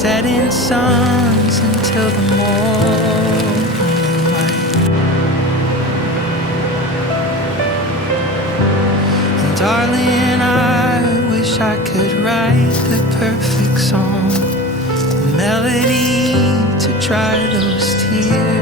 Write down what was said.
setting suns until the morning light. And darling, I wish I could write the perfect song, a melody to dry those tears.